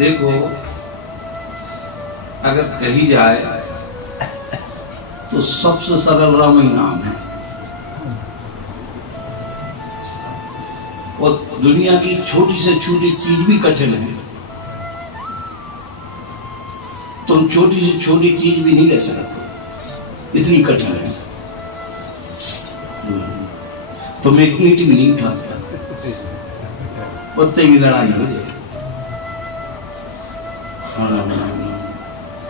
देखो, अगर कही जाए तो सबसे सरल राम ही नाम है। और दुनिया की छोटी से छोटी चीज भी कठिन है। तुम छोटी से छोटी चीज भी नहीं ले सकते, इतनी कठिन है। तुम एक ईंट भी नहीं उठा सकते, उत्ते भी लड़ाई हो जाए।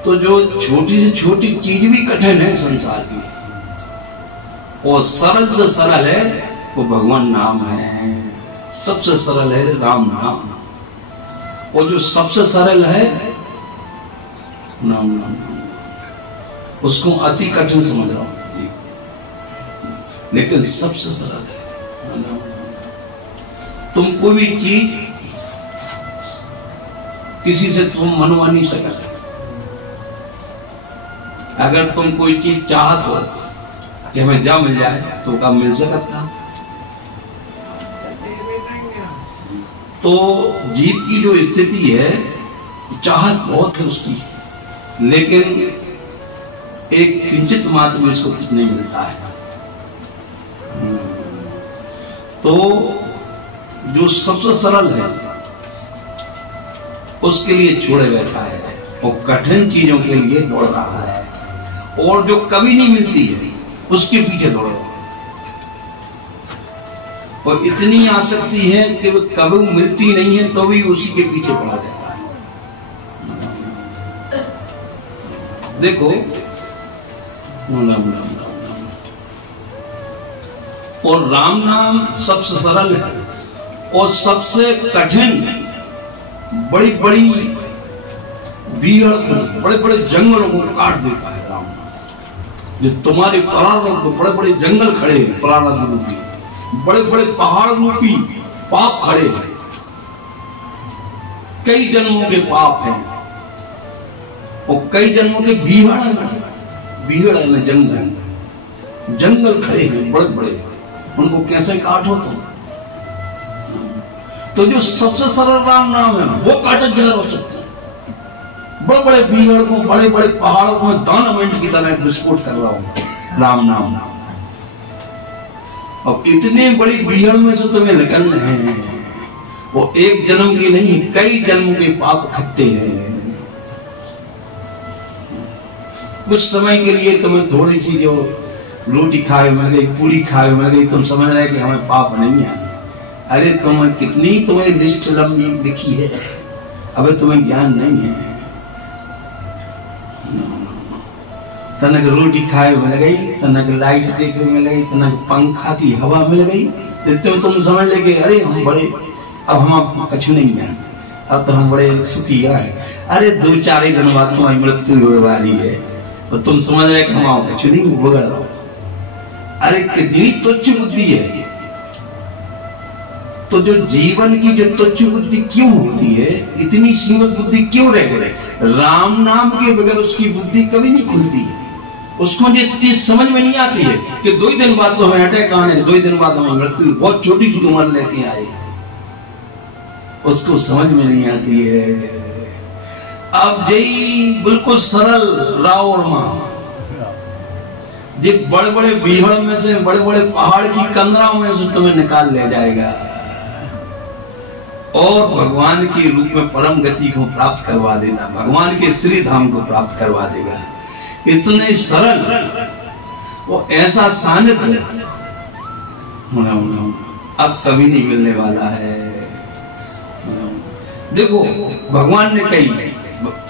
तो जो छोटी से छोटी चीज भी कठिन है संसार की, और सरल से सरल है वो भगवान नाम है। सबसे सरल है राम नाम, और जो सबसे सरल है नाम नाम, उसको अति कठिन समझ रहा हूं, लेकिन सबसे सरल है। तुम कोई भी चीज किसी से तुम मनवा नहीं सकते। अगर तुम कोई चीज चाहत हो कि हमें जा मिल जाए, तो क्या मिल सकता? तो जीव की जो स्थिति है, चाहत बहुत है उसकी, लेकिन एक किंचित मात्र में इसको कुछ नहीं मिलता है। तो जो सबसे सरल है उसके लिए छोड़े बैठा है, और कठिन चीजों के लिए दौड़ रहा है, और जो कभी नहीं मिलती है उसके पीछे दौड़ रहा है। और इतनी आसक्ति है कि वो कभी मिलती नहीं है तो भी उसी के पीछे पड़ा रहता है। देखो, और राम नाम सबसे सरल है, और सबसे कठिन बड़ी बड़ी भीड़, बड़े बड़े जंगलों को काट देता है राम नाम। जो तुम्हारे प्रारब्ध, बड़े बड़े जंगल खड़े हैं प्रारब्ध रूपी, बड़े बड़े पहाड़ रूपी पाप खड़े हैं, कई जन्मों के पाप हैं, और कई जन्मों के भीड़ है ना, जंगल खड़े हैं बड़े बड़े, उनको कैसे काटो तुम? तो जो सबसे सरल राम नाम है वो काटा जा सकता है। बड़े बड़े भीड़ को, बड़े बड़े पहाड़ों को दानामेंट की तरह विस्फोट कर रहा हूं राम नाम। अब इतने बड़ी भीड़ में से तुम्हें निकलने हैं, वो एक जन्म की नहीं, कई जन्म के पाप इकट्ठे हैं। कुछ समय के लिए तुम्हें थोड़ी सी जो रोटी खाए मिल गई, पूरी खाए मिल गई, तुम समझ रहे कि हमें पाप नहीं है। अरे तुम्हें कितनी तुम्हें लिस्ट लंबी लिखी है, अबे तुम्हें ज्ञान नहीं है। तनक रोटी खाए मिल गई, तनक लाइट देखे मिल गई, तनक पंखा की हवा मिल गई, तो तुम समझ लेंगे अरे हम बड़े, अब हम कछु नहीं है, अब तो हम बड़े सुखी है। अरे 2-4 ही दिन बाद तुम्हारी मृत्यु होने वाली है, तो तुम समझ रहे कि हम कछु नहीं, बगड़ रहा। अरे कितनी तुच्छ बुद्धि है। तो जो जीवन की जो तुच्छ बुद्धि क्यों होती है, इतनी सीमित बुद्धि क्यों रह गई? राम नाम के बगैर उसकी बुद्धि कभी नहीं खुलती है। उसको ये चीज समझ में नहीं आती है कि 2 दिन बाद तो हमें अटैक आने, 2 दिन बाद हमें मृत्यु, बहुत छोटी सी उम्र लेके आए, उसको समझ में नहीं आती है। अब यही बिल्कुल सरल राव और मां जी बड़े बड़े भीड़ में से, बड़े बड़े पहाड़ की कंदराओं में से तुम्हें निकाल ले जाएगा, और भगवान के रूप में परम गति को प्राप्त करवा देना, भगवान के श्री धाम को प्राप्त करवा देगा। इतने सरल, वो ऐसा सानिध्य अब कभी नहीं मिलने वाला है। देखो, भगवान ने कही,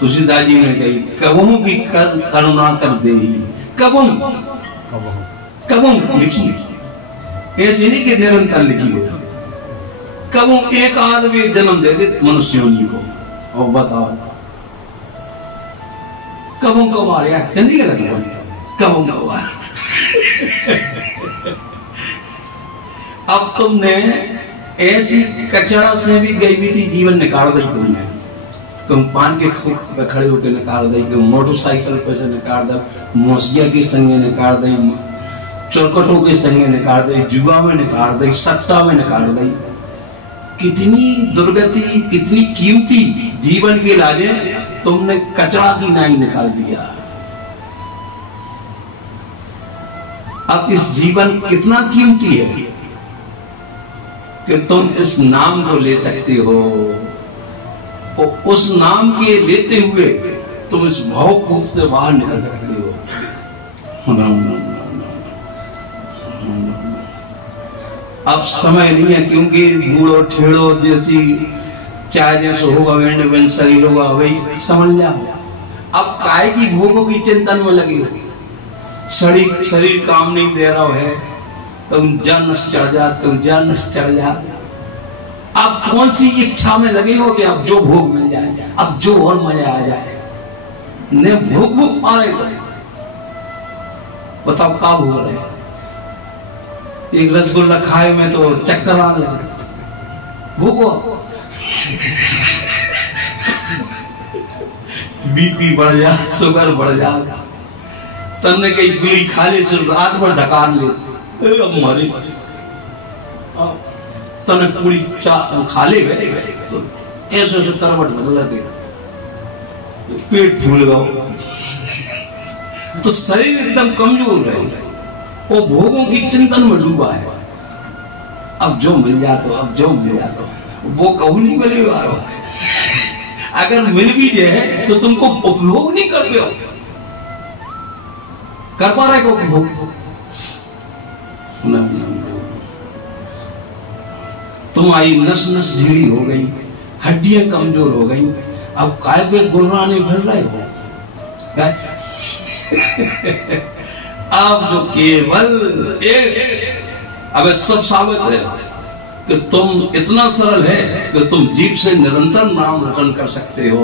तुलसीदास जी ने कही, कबहू की करुणा कर दे, कबहू लिखी, ऐसे नहीं कि निरंतर लिखी हो। कबहू एक आदमी जन्म दे दे मनुष्य योनि को, और बताओ कबहू कब आ रहा है, नहीं लगा कबहू कब आ। अब तुमने ऐसी कचरा से भी गई भी थी जीवन निकाल दी तुमने। तुम पान के खुख पे खड़े होकर निकाल दी, मोटरसाइकिल पे से निकाल दी, मोसिया के संगे निकाल दी, चौकटों के संगे निकाल दी, जुआ में निकाल दी, सट्टा में निकाल दी। कितनी दुर्गति, कितनी कीमती जीवन के लाले तुमने कचरा की नाई निकाल दिया। अब इस जीवन कितना कीमती है कि तुम इस नाम को ले सकते हो और उस नाम के लेते हुए तुम इस भावकूप से बाहर निकल सकते हो। अब समय नहीं है, क्योंकि बूढ़ो ठेड़ो जैसी चाहे जैसे होगा वेंड शरीर होगा वही समझ जाओ। अब काय की भोगों की चिंतन में लगे हो। शरीर काम नहीं दे रहा है, तुम जानस चढ़ जात, तुम जानस चढ़ जात। अब कौन सी इच्छा में लगे हो कि अब जो भोग मिल जाए, अब जो और मजा आ जाए, ने भोग भोग पा रहे तो बताओ का भोग रहे। एक रसगुल्ला खाए में तो चक्कर आ लगा, भूखो बीपी बढ़ जा, शुगर बढ़ जा, तन्ने कई पीड़ी खा ले, रात भर ढकार ले हमारे तने पूरी खा ले तो ऐसे ऐसे करवट बदल के पेट फूल गया तो शरीर एकदम कमजोर है, वो भोगों की चिंतन में डूबा है। अब जो मिल जाए तो, अब जो मिल जाए तो, वो कहू नहीं मिलेगा। अगर मिल भी जाए तो तुमको उपभोग नहीं कर पाओ, कर पा रहे को उपभोग। तुम्हारी नस नस ढीली हो गई, हड्डियां कमजोर हो गई, अब काय पे गुर्राने फिर रहे हो। अब जो केवल एक अब सब साबित है कि तुम इतना सरल है कि तुम जीभ से निरंतर नाम रटन कर सकते हो।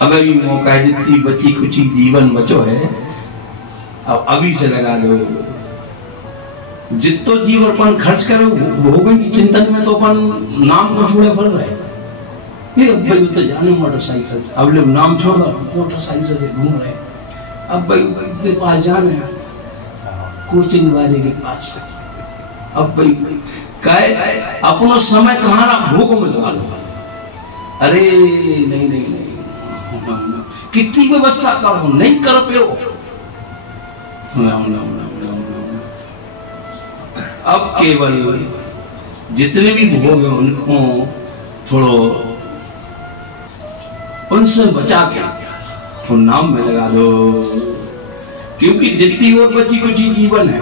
अगर भी मौका है, जितनी बची कुची जीवन बचो है, अब अभी से लगा दो। जितो जीवन अपन खर्च करो भोगों की चिंतन में, तो अपन नाम को छोड़े फिर रहे। ये भाई तो जाने मोटरसाइकिल से, अब लोग नाम छोड़ दो, मोटरसाइकिल से घूम रहे। अब भाई के पास जाना है, कोचिंग वाले के पास। अब भाई काय अपना समय कहाँ ना भोगों में लगा दो। अरे नहीं नहीं नहीं, कितनी व्यवस्था करो, नहीं कर पे हो। अब केवल जितने भी भोग हैं उनको थोड़ो उनसे बचा के तो नाम में लगा दो, क्योंकि जितनी और बची कुछ जीवन है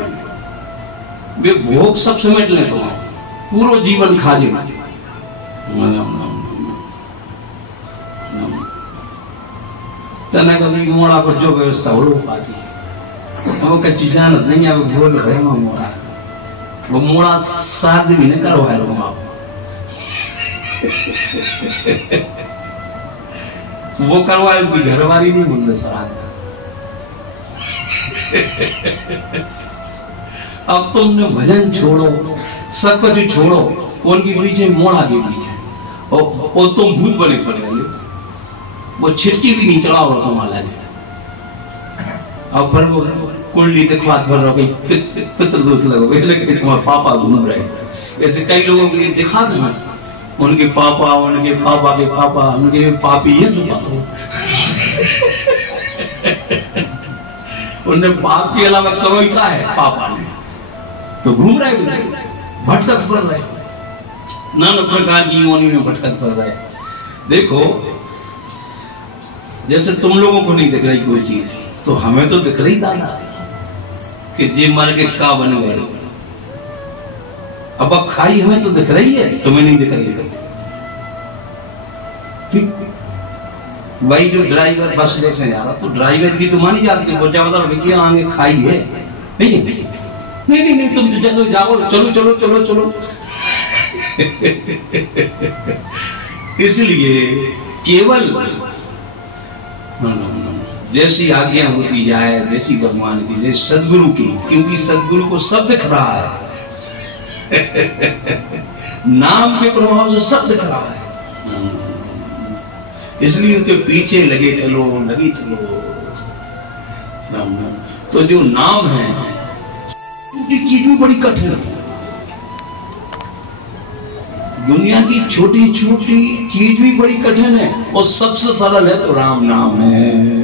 वे भोग सब समेट ले, तो पूरा जीवन खा ले। तना कभी मोड़ा पर जो व्यवस्था हो पाती वो कच्ची जानत नहीं है, वो भूल है मोड़ा, वो मोड़ा शादी भी नहीं करवाया तुम आप। वो करवाए कोई घरवाली नहीं होने श्राद्ध। अब तुमने भजन छोड़ो, सब कुछ छोड़ो, उनके पीछे मोड़ा के पीछे और तुम भूत बने पड़े, वो छिटकी भी नहीं चढ़ा हुआ तुम्हारा। अब फिर वो कुंडली दिखवात भर रहो, पितृ दोष लगो, लेकिन तुम्हारे पापा घूम रहे। ऐसे कई लोगों के दिखा देना, उनके पापा के पापा उनके पापी है सुबह उनने बाप के अलावा कभी का है पापा ने, तो घूम रहे भटकत कर रहे, नाना प्रकार की योनि में भटकत कर रहे। देखो जैसे तुम लोगों को नहीं दिख रही कोई चीज, तो हमें तो दिख रही दादा कि जे मर के का बन गए। अब खाई हमें तो दिख रही है, तुम्हें नहीं दिख रही। तो ठीक भाई जो ड्राइवर बस लेके जा रहा, तो ड्राइवर की तो मानी जाती है, वो ज्यादा विज्ञान आगे खाई है नहीं नहीं नहीं नहीं, नहीं तुम तो चलो जाओ, चलो चलो चलो चलो। इसलिए केवल जैसी आज्ञा होती जाए, जैसी भगवान की, जैसे सदगुरु की, क्योंकि सदगुरु को सब दिख रहा है। नाम के प्रभाव से सब दिख रहा है, इसलिए उसके पीछे लगे चलो, लगे चलो। तो जो नाम है उनकी चीज भी बड़ी कठिन है, दुनिया की छोटी छोटी चीज भी बड़ी कठिन है और सबसे सरल है तो राम नाम है।